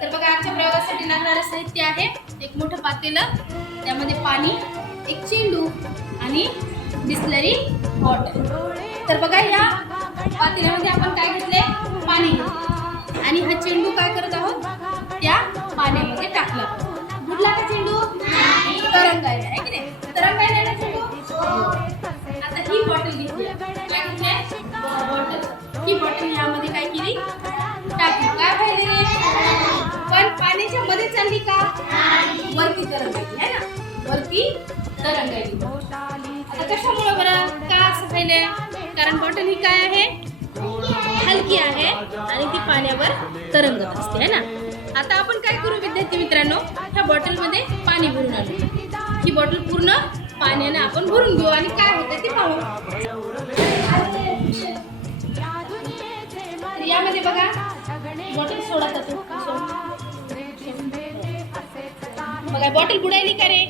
तर बघा आजच्या प्रयोगासाठी लागणारं साहित्य आहे एक मोठं पातेलं, त्यामध्ये पाणी, एक चेंडू आणि बिस्लरी बॉटल. तर बघा या पातेल्यामध्ये आपण काय घेतले, पाणी घेतले आणि हा चेंडू काय करत आहोत त्या पाण्यामध्ये टाकला. बुडला का चेंडू? तरंगायला आहे की नाही? तरंगायला ना चेंडू. आता ही बॉटल घेतली, काय घेतली बॉटल. ही बॉटल यामध्ये काय केली, टाकली. काय पाहिजे, पण पाण्याच्या मध्ये चालली का, वरती तरंगायली आहे ना, वरती तरंगायली. आता कशामुळे बरं, का असं पाहिलं, कारण बॉटल ही काय आहे, हलकी आहे आणि ती पाण्यावर तरंगत असते है ना. आता आपण काय करू विद्यार्थी मित्रांनो, ह्या बॉटलमध्ये पाणी भरून आणू. ही बॉटल पूर्ण पाण्याने आपण भरून घेऊ आणि काय होतं ते पाहू. यामध्ये बघा बॉटल सोडा जातो. बघा बॉटल बुडायली का रे,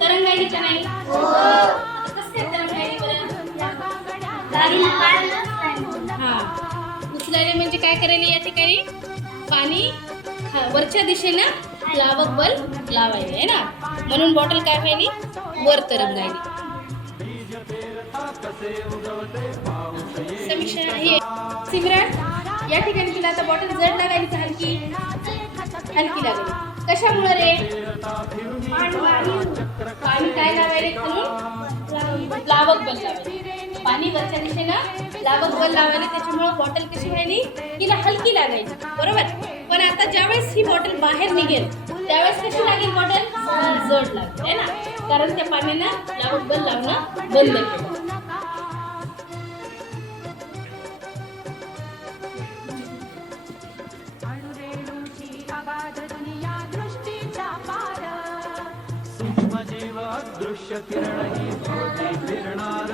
तरंगायली का नाही, कसं काय तरंगायली बरं, हा उचलायला म्हणजे काय करायला, या ठिकाणी पाणी वरच्या दिशेनं लावक बल लावायला आहे ना, म्हणून बॉटल काय व्हायली, वर तरंगायली. समीक्षा हे सिमरन, या ठिकाणी तुला आता बॉटल जड लागायली का हलकी, हलकी लागली. कशामुळे रे, पाणी काय लावायला म्हणून लावक बल लावायला, पाणी वरच्या दिशेनं लावक बल लावायला, त्याच्यामुळे बॉटल कशी व्हायली, तिला हलकी लागायची बरोबर. पण आता ज्यावेळेस ही बॉटल बाहेर निघेल त्यावेळेस कशी लागेल, बॉटल जड लागेल है ना, कारण त्या पाण्यानं लावक बल लावणं बंद केलं. दृश्य किरण ही फिरणार